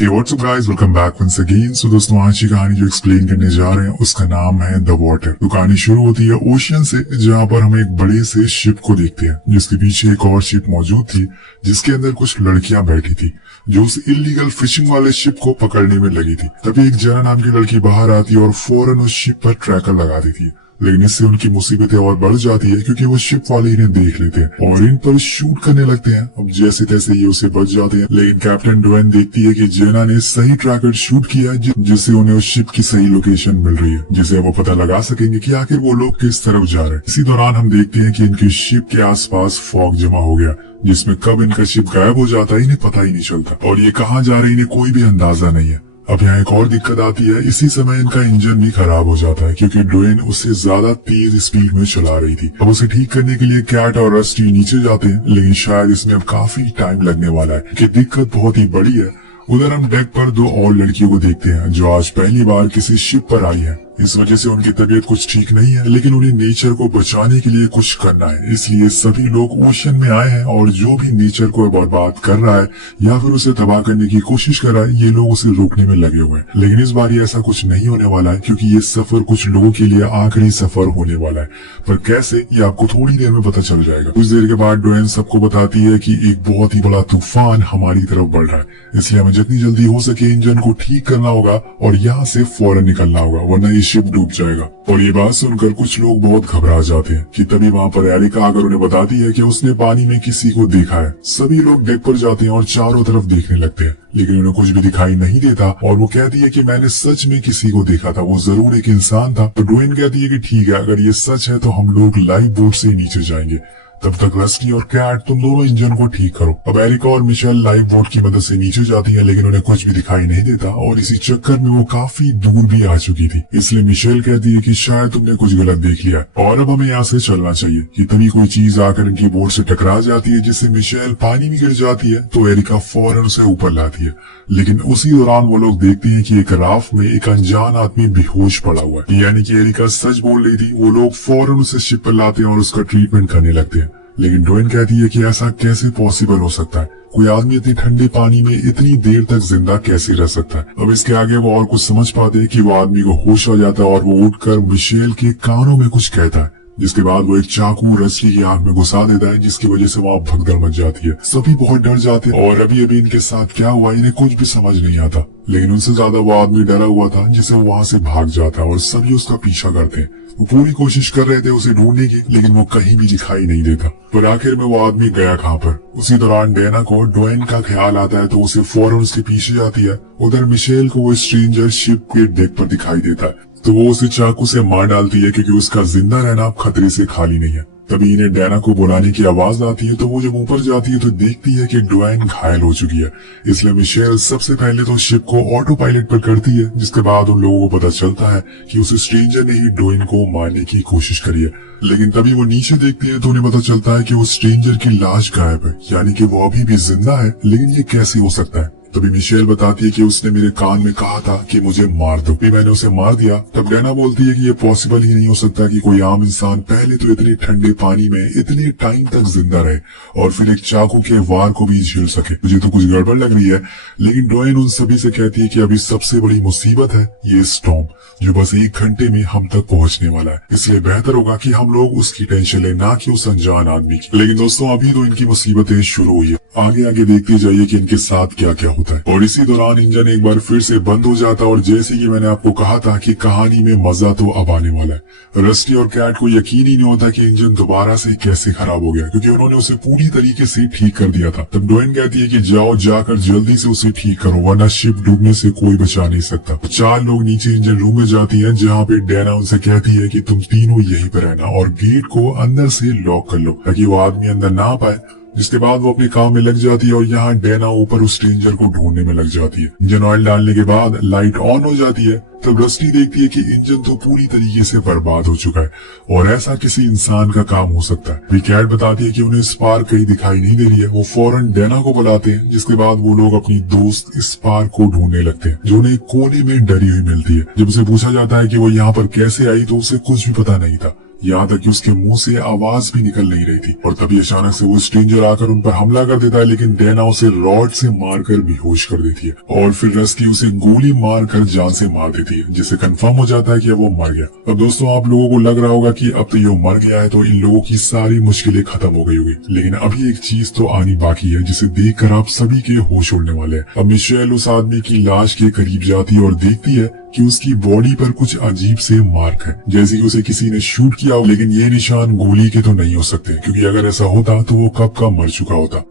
Hey, what's up guys? Welcome back once again. So दोस्तों आज की कहानी जो एक्सप्लेन करने जा रहे हैं उसका नाम है द वाटर। तो कहानी शुरू होती है ओशियन से, जहाँ पर हम एक बड़े से शिप को देखते हैं जिसके पीछे एक और शिप मौजूद थी जिसके अंदर कुछ लड़कियां बैठी थी जो उस इलीगल फिशिंग वाले शिप को पकड़ने में लगी थी। तभी एक जना नाम की लड़की बाहर आती है और फौरन उस शिप पर ट्रैकर लगा देती है, लेकिन इससे उनकी मुसीबतें और बढ़ जाती है क्योंकि वो शिप वाले इन्हें देख लेते हैं और इन पर शूट करने लगते हैं। अब जैसे तैसे ये उसे बच जाते हैं, लेकिन कैप्टन डोएन देखती है कि जेना ने सही ट्रैकर शूट किया जिससे उन्हें उस शिप की सही लोकेशन मिल रही है, जिसे वो पता लगा सकेंगे कि आखिर वो लोग किस तरफ जा रहे हैं। इसी दौरान हम देखते हैं कि इनकी शिप के आसपास फॉग जमा हो गया जिसमें कब इनका शिप गायब हो जाता है इन्हें पता ही नहीं चलता और ये कहाँ जा रहे हैं इन्हें कोई भी अंदाजा नहीं है। अब यहाँ एक और दिक्कत आती है, इसी समय इनका इंजन भी खराब हो जाता है क्योंकि डोएन उससे ज्यादा तेज स्पीड में चला रही थी। अब उसे ठीक करने के लिए कैट और रस्टी नीचे जाते हैं, लेकिन शायद इसमें अब काफी टाइम लगने वाला है कि दिक्कत बहुत ही बड़ी है। उधर हम डेक पर दो और लड़कियों को देखते हैं जो आज पहली बार किसी शिप पर आई है। इस वजह से उनकी तबीयत कुछ ठीक नहीं है, लेकिन उन्हें नेचर को बचाने के लिए कुछ करना है, इसलिए सभी लोग ओशन में आए हैं और जो भी नेचर को बर्बाद कर रहा है या फिर उसे तबाह करने की कोशिश कर रहा है ये लोग उसे रोकने में लगे हुए हैं। लेकिन इस बार ऐसा कुछ नहीं होने वाला है क्योंकि ये सफर कुछ लोगों के लिए आखिरी सफर होने वाला है, पर कैसे ये आपको थोड़ी देर में पता चल जाएगा। कुछ देर के बाद डोएन सबको बताती है कि एक बहुत ही बड़ा तूफान हमारी तरफ बढ़ रहा है, इसलिए हमें जितनी जल्दी हो सके इंजन को ठीक करना होगा और यहाँ से फौरन निकलना होगा वरना ये शिप डूब जाएगा। और ये बात सुनकर कुछ लोग बहुत घबरा जाते हैं कि तभी वहाँ पर एरिका आकर उन्हें बताती है कि उसने पानी में किसी को देखा है। सभी लोग डेक पर जाते हैं और चारों तरफ देखने लगते हैं, लेकिन उन्हें कुछ भी दिखाई नहीं देता और वो कहती है कि मैंने सच में किसी को देखा था, वो जरूर एक इंसान था। तो डोएन कहती है कि ठीक है, अगर ये सच है तो हम लोग लाइफ बोट से नीचे जाएंगे, तब तक रस्टी और कैट तुम दोनों इंजन को ठीक करो। अब एरिका और मिशेल लाइफ बोट की मदद से नीचे जाती है, लेकिन उन्हें कुछ भी दिखाई नहीं देता और इसी चक्कर में वो काफी दूर भी आ चुकी थी। इसलिए मिशेल कहती है कि शायद तुमने कुछ गलत देख लिया और अब हमें यहाँ से चलना चाहिए। कि तभी कोई चीज आकर इनकी बोट से टकरा जाती है जिससे मिशेल पानी में गिर जाती है, तो एरिका फौरन उसे ऊपर लाती है। लेकिन उसी दौरान वो लोग देखते हैं कि एक राफ्ट में एक अनजान आदमी बेहोश पड़ा हुआ है, यानी कि एरिका सच बोल रही थी। वो लोग फौरन उसे शिप पर लाते हैं और उसका ट्रीटमेंट करने लगते हैं, लेकिन डोएन कहती है कि ऐसा कैसे पॉसिबल हो सकता है, कोई आदमी इतनी ठंडे पानी में इतनी देर तक जिंदा कैसे रह सकता है। अब इसके आगे वो और कुछ समझ पाते हैं कि वो आदमी को होश आ जाता है और वो उठकर मिशेल के कानों में कुछ कहता है, जिसके बाद वो एक चाकू रस्टी की आंख में घुसा देता है जिसकी वजह से वहाँ भगदड़ मच जाती है। सभी बहुत डर जाते हैं और अभी इनके साथ क्या हुआ इन्हें कुछ भी समझ नहीं आता, लेकिन उनसे ज्यादा वो आदमी डरा हुआ था जिससे वो वहाँ से भाग जाता है और सभी उसका पीछा करते हैं। वो पूरी कोशिश कर रहे थे उसे ढूंढने की, लेकिन वो कहीं भी दिखाई नहीं देता। पर आखिर में वो आदमी गया कहाँ पर। उसी दौरान डेना को डोएन का ख्याल आता है तो उसे फौरन उसके पीछे जाती है। उधर मिशेल को वो स्ट्रेंजर शिप के डेक पर दिखाई देता है, तो वो उसे चाकू से मार डालती है क्योंकि उसका जिंदा रहना अब खतरे से खाली नहीं है। तभी इन्हें डेना को बुलाने की आवाज आती है, तो वो जब ऊपर जाती है तो देखती है कि डोएन घायल हो चुकी है। इसलिए मिशेल सबसे पहले तो शिप को ऑटो पायलट पर करती है, जिसके बाद उन लोगों को पता चलता है कि उस स्ट्रेंजर ने ही डोएन को मारने की कोशिश करी है। लेकिन तभी वो नीचे देखती है तो उन्हें पता चलता है कि उस स्ट्रेंजर की लाश गायब है, यानी कि वो अभी भी जिंदा है। लेकिन ये कैसे हो सकता है? तभी मिशेल बताती है कि उसने मेरे कान में कहा था कि मुझे मार दो, फिर मैंने उसे मार दिया। तब डेना बोलती है कि ये पॉसिबल ही नहीं हो सकता कि कोई आम इंसान पहले तो इतने ठंडे पानी में इतने टाइम तक जिंदा रहे और फिर एक चाकू के वार को भी झेल सके। मुझे तो कुछ गड़बड़ लग रही है। लेकिन डोएन उन सभी से कहती है कि अभी सबसे बड़ी मुसीबत है ये स्टॉर्म, जो बस 1 घंटे में हम तक पहुंचने वाला है, इसलिए बेहतर होगा कि हम लोग उसकी टेंशन लें, ना कि उस अनजान आदमी की। लेकिन दोस्तों अभी तो इनकी मुसीबतें शुरू हुई है, आगे आगे देखते जाइए कि इनके साथ क्या क्या होता है। और इसी दौरान इंजन एक बार फिर से बंद हो जाता है और जैसे कि मैंने आपको कहा था कि कहानी में मजा तो अब आने वाला है। रस्टी और कैट को यकीन ही नहीं होता कि इंजन दोबारा से कैसे खराब हो गया, क्योंकि उन्होंने उसे पूरी तरीके से ठीक कर दिया था। तब डोएन कहती है कि जाओ जाकर जल्दी से उसे ठीक करो वरना शिप डूबने से कोई बचा नहीं सकता। 4 लोग नीचे इंजन रूम में जाती है, जहाँ पे डेना उनसे कहती है कि तुम तीनों यहीं पर रहना और गेट को अंदर से लॉक कर लो ताकि वो आदमी अंदर ना आ पाए। जिसके बाद वो अपने काम में लग जाती है और यहाँ डेना ऊपर उस स्ट्रेंजर को ढूंढने में लग जाती है। इंजन ऑयल डालने के बाद लाइट ऑन हो जाती है, तब रस्टी देखती है कि इंजन तो पूरी तरीके से बर्बाद हो चुका है और ऐसा किसी इंसान का काम हो सकता है। विकेट बताती है कि उन्हें स्पार्क कहीं दिखाई नहीं दे रही है। वो फौरन डेना को बुलाते हैं, जिसके बाद वो लोग अपनी दोस्त स्पार्क को ढूंढने लगते हैं जो उन्हें कोने में डरी हुई मिलती है। जब उसे पूछा जाता है कि वो यहाँ पर कैसे आई तो उसे कुछ भी पता नहीं था। यहाँ तक कि उसके मुंह से आवाज भी निकल नहीं रही थी। और तभी अचानक से वो स्ट्रेंजर आकर उन पर हमला कर देता है, लेकिन डैना उसे रॉड से मारकर बेहोश कर देती है और फिर रस्टी उसे गोली मारकर जान से मार देती है, जिससे कंफर्म हो जाता है कि वो मर गया। अब दोस्तों आप लोगों को लग रहा होगा कि अब तो ये मर गया है तो इन लोगों की सारी मुश्किलें खत्म हो गई होगी, लेकिन अभी एक चीज तो आनी बाकी है जिसे देखकर आप सभी के होश उड़ने वाले हैं। अब मिशेल उस आदमी की लाश के करीब जाती है और देखती है कि उसकी बॉडी पर कुछ अजीब से मार्क है, जैसे कि उसे किसी ने शूट किया हो। लेकिन ये निशान गोली के तो नहीं हो सकते, क्योंकि अगर ऐसा होता तो वो कब का मर चुका होता।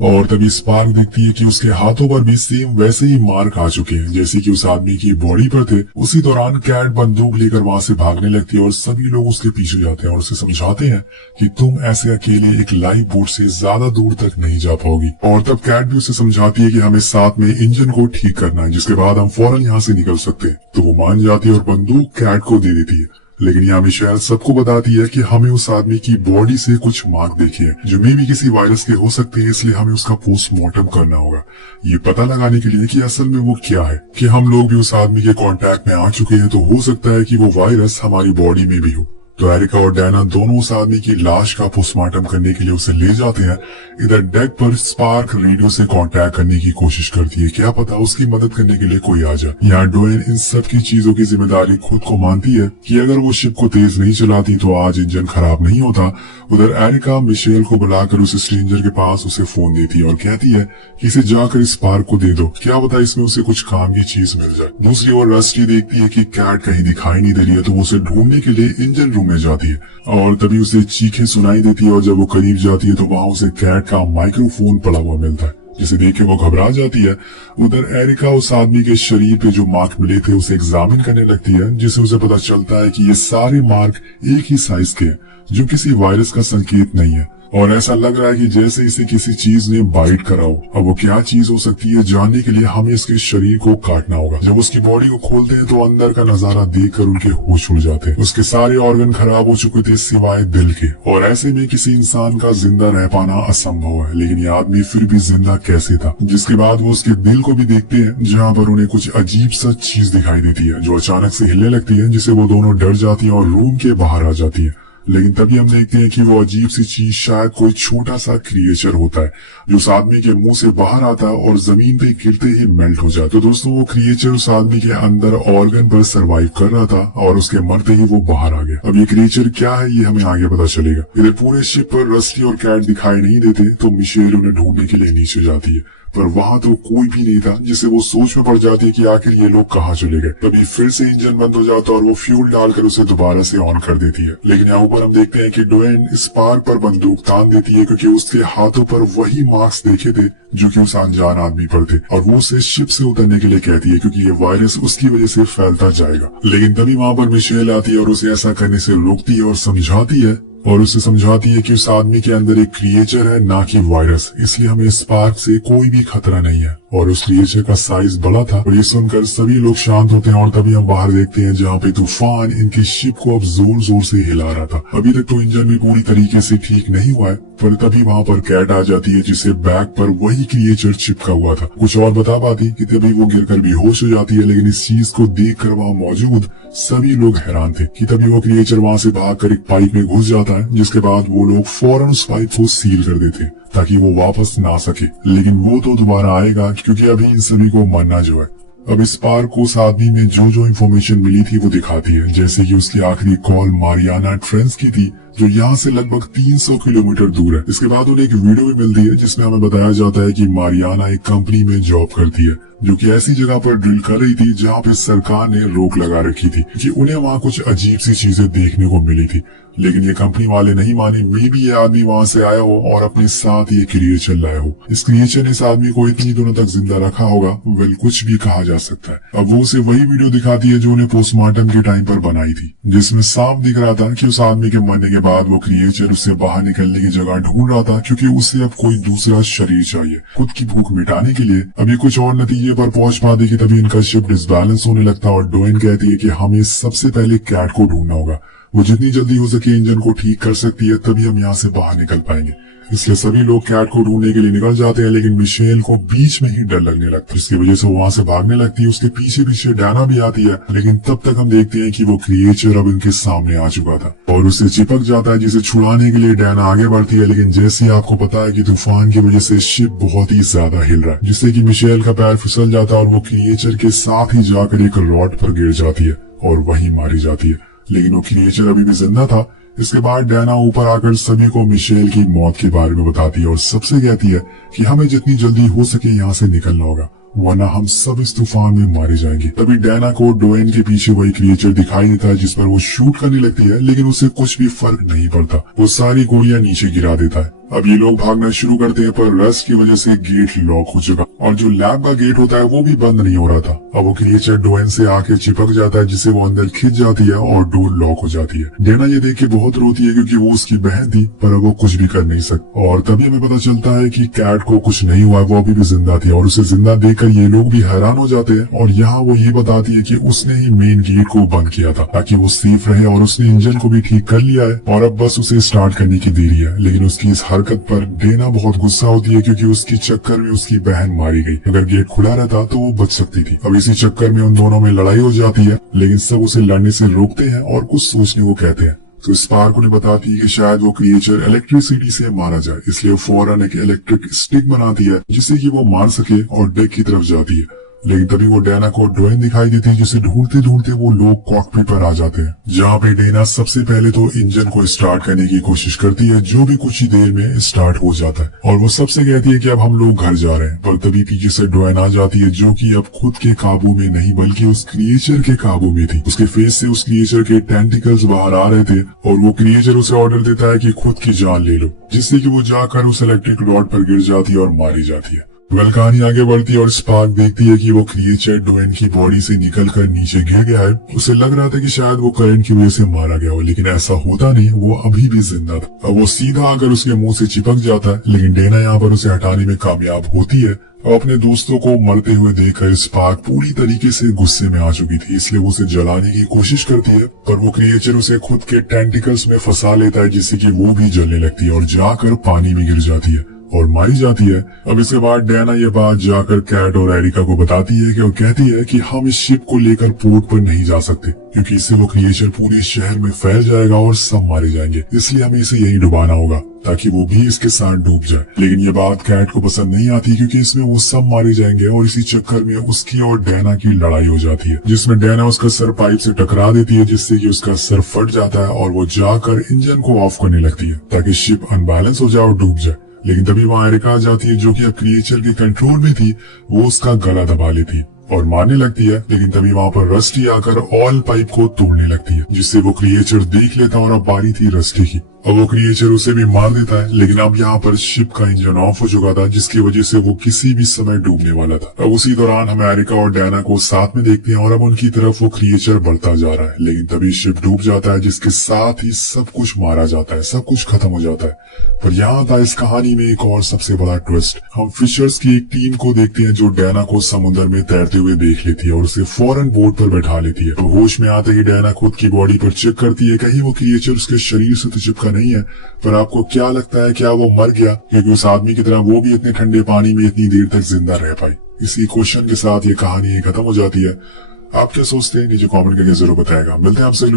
और तभी स्पार्क देखती है कि उसके हाथों पर भी सेम वैसे ही मार्क आ चुके हैं जैसे कि उस आदमी की बॉडी पर थे। उसी दौरान कैट बंदूक लेकर वहां से भागने लगती है और सभी लोग उसके पीछे जाते हैं और उसे समझाते हैं कि तुम ऐसे अकेले एक लाइफ बोट से ज्यादा दूर तक नहीं जा पाओगी। और तब कैट भी उसे समझाती है कि हमें साथ में इंजन को ठीक करना है, जिसके बाद हम फौरन यहाँ से निकल सकते हैं। तो वो मान जाती है और बंदूक कैट को दे देती है। लेकिन यहाँ मिशेल सबको बताती है कि हमें उस आदमी की बॉडी से कुछ मार्क देखे हैं जो मे भी किसी वायरस के हो सकते हैं, इसलिए हमें उसका पोस्टमार्टम करना होगा, ये पता लगाने के लिए कि असल में वो क्या है। कि हम लोग भी उस आदमी के कांटेक्ट में आ चुके हैं तो हो सकता है कि वो वायरस हमारी बॉडी में भी हो। तो एरिका और डैना दोनों उस आदमी की लाश का पोस्टमार्टम करने के लिए उसे ले जाते हैं। इधर डेक पर स्पार्क रेडियो से कांटेक्ट करने की कोशिश करती है, क्या पता उसकी मदद करने के लिए कोई आ जाए। यहाँ डोएन इन सब की चीजों की जिम्मेदारी खुद को मानती है कि अगर वो शिप को तेज नहीं चलाती तो आज इंजन खराब नहीं होता। उधर एरिका मिशेल को बुलाकर उस स्ट्रेंजर के पास उसे फोन देती है और कहती है कि इसे जाकर स्पार्क को दे दो, क्या पता इसमें उसे कुछ काम की चीज मिल जाए। दूसरी ओर रस्टी देखती है कि कैट कहीं दिखाई नहीं दे रही है, तो वो उसे ढूंढने के लिए इंजन रूम में जाती है और तभी उसे चीखें सुनाई देती है और जब वो करीब जाती है तो वहाँ उसे कैट का माइक्रोफोन पड़ा हुआ मिलता है, जिसे देख के वो घबरा जाती है। उधर एरिका उस आदमी के शरीर पे जो मार्क मिले थे उसे एग्जामिन करने लगती है, जिससे उसे पता चलता है कि ये सारे मार्क एक ही साइज के हैं, जो किसी वायरस का संकेत नहीं है। और ऐसा लग रहा है कि जैसे इसे किसी चीज ने बाइट करा हो। अब वो क्या चीज हो सकती है जानने के लिए हमें इसके शरीर को काटना होगा। जब उसकी बॉडी को खोलते हैं तो अंदर का नजारा देखकर उनके होश उड़ जाते हैं। उसके सारे ऑर्गन खराब हो चुके थे सिवाय दिल के, और ऐसे में किसी इंसान का जिंदा रह पाना असंभव है। लेकिन ये आदमी फिर भी जिंदा कैसे था। जिसके बाद वो उसके दिल को भी देखते हैं, जहाँ पर उन्हें कुछ अजीब सा चीज दिखाई देती है जो अचानक से हिलने लगती है, जिससे वो दोनों डर जाती है और रूम के बाहर आ जाती है। लेकिन तभी हम देखते हैं कि वो अजीब सी चीज शायद कोई छोटा सा क्रिएचर होता है जो उस आदमी के मुंह से बाहर आता है और जमीन पे गिरते ही मेल्ट हो जाता है। तो दोस्तों वो क्रिएचर उस आदमी के अंदर ऑर्गन पर सरवाइव कर रहा था और उसके मरते ही वो बाहर आ गया। अब ये क्रिएचर क्या है ये हमें आगे पता चलेगा। इधर पूरे शिप पर रस्टी और कैट दिखाई नहीं देते तो मिशेल उन्हें ढूंढने के लिए नीचे जाती है, पर वहां तो कोई भी नहीं था, जिससे वो सोच में पड़ जाती है कि आखिर ये लोग कहाँ चले गए। तभी फिर से इंजन बंद हो जाता है और वो फ्यूल डालकर उसे दोबारा से ऑन कर देती है। लेकिन यहाँ ऊपर हम देखते हैं कि डोएन स्पार्क पर बंदूक तान देती है, क्योंकि उसके हाथों पर वही मार्क्स देखे थे जो कि उस अनजान आदमी पर थे, और वो उसे शिप से उतरने के लिए कहती है क्योंकि ये वायरस उसकी वजह से फैलता जाएगा। लेकिन तभी वहां पर मिशेल आती है और उसे ऐसा करने से रोकती है और उसे समझाती है कि उस आदमी के अंदर एक क्रिएचर है, ना कि वायरस, इसलिए हमें स्पार्क से कोई भी खतरा नहीं है। और उस क्रिएचर का साइज बड़ा था। और ये सुनकर सभी लोग शांत होते हैं और तभी हम बाहर देखते हैं जहाँ पे तूफान इनकी शिप को अब जोर जोर से हिला रहा था। अभी तक तो इंजन भी पूरी तरीके से ठीक नहीं हुआ है, पर तभी वहाँ पर कैट आ जाती है जिसे बैक पर वही क्रिएचर चिपका हुआ था। कुछ और बता पाती कि तभी वो गिरकर बेहोश हो जाती है। लेकिन इस चीज को देखकर वहाँ मौजूद सभी लोग हैरान थे कि तभी वो क्रिएचर वहाँ से भागकर एक पाइप में घुस जाता है, जिसके बाद वो लोग फौरन उस पाइप को सील कर देते हैं ताकि वो वापस ना सके। लेकिन वो तो दोबारा आएगा, क्योंकि अभी इन सभी को मरना जो है। अब इस पार को उस आदमी में जो जो इन्फॉर्मेशन मिली थी वो दिखाती है, जैसे कि उसकी आखिरी कॉल मारियाना ट्रेंस की थी जो यहाँ से लगभग 300 किलोमीटर दूर है। इसके बाद उन्हें एक वीडियो भी मिलती है जिसमें हमें बताया जाता है कि मारियाना एक कंपनी में जॉब करती है जो कि ऐसी जगह पर ड्रिल कर रही थी जहाँ पे सरकार ने रोक लगा रखी थी कि उन्हें वहाँ कुछ अजीब सी चीजें देखने को मिली थी। लेकिन ये कंपनी वाले नहीं माने। मे भी ये आदमी वहाँ से आया हो और अपने साथ ये क्रिएचर लाया हो। इस क्रिएचर ने इस आदमी को इतनी दिनों तक जिंदा रखा होगा, वेल कुछ भी कहा जा सकता है। अब वो उसे वही वीडियो दिखाती है जो उन्हें पोस्टमार्टम के टाइम पर बनाई थी, जिसमें साफ दिख रहा था कि उस आदमी के मरने के बाद वो क्रिएचर उससे बाहर निकलने की जगह ढूंढ रहा था, क्योंकि उसे अब कोई दूसरा शरीर चाहिए खुद की भूख मिटाने के लिए। अभी कुछ और नतीजे पर पहुंच पाती कि तभी इनका शिप डिसबैलेंस होने लगता और डोएन कहती है कि हमें सबसे पहले कैट को ढूंढना होगा। वो जितनी जल्दी हो सके इंजन को ठीक कर सकती है, तभी हम यहाँ से बाहर निकल पाएंगे। इसलिए सभी लोग कैट को ढूंढने के लिए निकल जाते हैं, लेकिन मिशेल को बीच में ही डर लगने लगता है, जिसकी वजह से वो वहाँ से भागने लगती है। उसके पीछे पीछे डैना भी आती है, लेकिन तब तक हम देखते हैं कि वो क्रिएचर अब इनके सामने आ चुका था और उससे चिपक जाता है, जिसे छुड़ाने के लिए डैना आगे बढ़ती है। लेकिन जैसे ही आपको पता है कि तूफान की वजह से शिप बहुत ही ज्यादा हिल रहा है, जिससे कि मिशेल का पैर फिसल जाता है और वो क्रिएचर के साथ ही जाकर एक रॉड पर गिर जाती है और वहीं मारी जाती है। लेकिन वो क्रिएचर अभी भी जिंदा था। इसके बाद डैना ऊपर आकर सभी को मिशेल की मौत के बारे में बताती है और सबसे कहती है कि हमें जितनी जल्दी हो सके यहाँ से निकलना होगा, वरना हम सब इस तूफान में मारे जाएंगे। तभी डैना को डोएन के पीछे वही क्रिएचर दिखाई देता है, जिस पर वो शूट करने लगती है, लेकिन उसे कुछ भी फर्क नहीं पड़ता। वो सारी गोलियां नीचे गिरा देता है। अब ये लोग भागना शुरू करते हैं, पर रस्ट की वजह से गेट लॉक हो चुका और जो लैब का गेट होता है वो भी बंद नहीं हो रहा था। अब वो क्रिएचर डोएन से आके चिपक जाता है, जिससे वो अंदर खिंच जाती है और डोर लॉक हो जाती है। डैना ये देख के बहुत रोती है, क्योंकि वो उसकी बहन थी, पर अब वो कुछ भी कर नहीं सकती। और तभी हमें पता चलता है कि कैट को कुछ नहीं हुआ, वो अभी भी जिंदा थी और उसे जिंदा देखकर ये लोग भी हैरान हो जाते हैं। और यहाँ वो ये बताती है कि उसने ही मेन गेट को बंद किया था ताकि वो सेफ रहे और उसने इंजन को भी ठीक कर लिया है और अब बस उसे स्टार्ट करने की देरी है। लेकिन उसकी इस हरकत पर डैना बहुत गुस्सा होती है, क्योंकि उसकी चक्कर में उसकी बहन मारी गई। अगर गेट खुला रहता तो वो बच सकती थी। अब इसी चक्कर में उन दोनों में लड़ाई हो जाती है, लेकिन सब उसे लड़ने से रोकते हैं और कुछ सोचने को कहते हैं। तो स्पार्क उन्हें बताती है कि शायद वो क्रिएचर इलेक्ट्रिसिटी से मारा जाए, इसलिए वो फौरन एक इलेक्ट्रिक स्टिक बनाती है जिससे कि वो मार सके और डेक की तरफ जाती है। लेकिन तभी वो डैना को डोएन दिखाई देती है, जिसे ढूंढते ढूंढते वो लोग कॉकपिट पर आ जाते हैं, जहाँ पे डैना सबसे पहले तो इंजन को स्टार्ट करने की कोशिश करती है, जो भी कुछ ही देर में स्टार्ट हो जाता है। और वो सबसे कहती है कि अब हम लोग घर जा रहे हैं। पर तभी पीछे से डोएन आ जाती है, जो कि अब खुद के काबू में नहीं बल्कि उस क्रिएचर के काबू में थी। उसके फेस से उस क्रिएचर के टेंटिकल्स बाहर आ रहे थे और वो क्रिएचर उसे ऑर्डर देता है कि खुद की जान ले लो, जिससे कि वो जाकर उस इलेक्ट्रिक रॉड पर गिर जाती है और मारी जाती है। कहानी आगे बढ़ती है और स्पार्क देखती है कि वो क्रिएचर डोएन की बॉडी से निकलकर नीचे गिर गया है। उसे लग रहा था कि शायद वो करंट की वजह से मारा गया हो, लेकिन ऐसा होता नहीं, वो अभी भी जिंदा था। अब वो सीधा आकर उसके मुंह से चिपक जाता है, लेकिन डैना यहाँ पर उसे हटाने में कामयाब होती है। और अपने दोस्तों को मरते हुए देखकर स्पार्क पूरी तरीके से गुस्से में आ चुकी थी, इसलिए वो उसे जलाने की कोशिश करती है, पर वो क्रिएचर उसे खुद के टेंटिकल्स में फंसा लेता है, जिससे कि वो भी जलने लगती है और जाकर पानी में गिर जाती है और मारी जाती है। अब इसके बाद डैना ये बात जाकर कैट और एरिका को बताती है कि वो कहती है कि हम इस शिप को लेकर पोर्ट पर नहीं जा सकते, क्योंकि इससे वो क्रिएचर पूरे शहर में फैल जाएगा और सब मारे जाएंगे, इसलिए हमें इसे यहीं डुबाना होगा ताकि वो भी इसके साथ डूब जाए। लेकिन ये बात कैट को पसंद नहीं आती, क्योंकि इसमें वो सब मारे जाएंगे और इसी चक्कर में उसकी और डैना की लड़ाई हो जाती है, जिसमें डैना उसका सर पाइप से टकरा देती है, जिससे कि उसका सर फट जाता है और वो जाकर इंजन को ऑफ करने लगती है ताकि शिप अनबैलेंस हो जाए और डूब जाए। लेकिन तभी वहाँ एरिका आ जाती है, जो कि अब क्रिएचर के कंट्रोल में थी। वो उसका गला दबा लेती और मारने लगती है, लेकिन तभी वहाँ पर रस्टी आकर ऑयल पाइप को तोड़ने लगती है, जिससे वो क्रिएचर देख लेता और अब बारी थी रस्टी की। अब वो क्रिएचर उसे भी मार देता है, लेकिन अब यहाँ पर शिप का इंजन ऑफ हो चुका था, जिसकी वजह से वो किसी भी समय डूबने वाला था। अब उसी दौरान हम एरिका और डैना को साथ में देखते हैं और अब उनकी तरफ वो क्रिएचर बढ़ता जा रहा है, लेकिन तभी शिप डूब जाता है, जिसके साथ ही सब कुछ मारा जाता है, सब कुछ खत्म हो जाता है। पर यहाँ था इस कहानी में एक और सबसे बड़ा ट्विस्ट। हम फिशर्स की एक टीम को देखते हैं, जो डैना को समुद्र में तैरते हुए देख लेती है और उसे फौरन बोट पर बैठा लेती है। तो होश में आते ही डैना खुद की बॉडी पर चेक करती है, कहीं वो क्रिएचर उसके शरीर से तो चिपका नहीं है। पर आपको क्या लगता है, क्या वो मर गया? क्योंकि उस आदमी की तरह वो भी इतने ठंडे पानी में इतनी देर तक जिंदा रह पाई। इसी क्वेश्चन के साथ ये कहानी खत्म हो जाती है। आप क्या सोचते हैं, नीचे कमेंट करके जरूर बताएगा। मिलते हैं आपसे।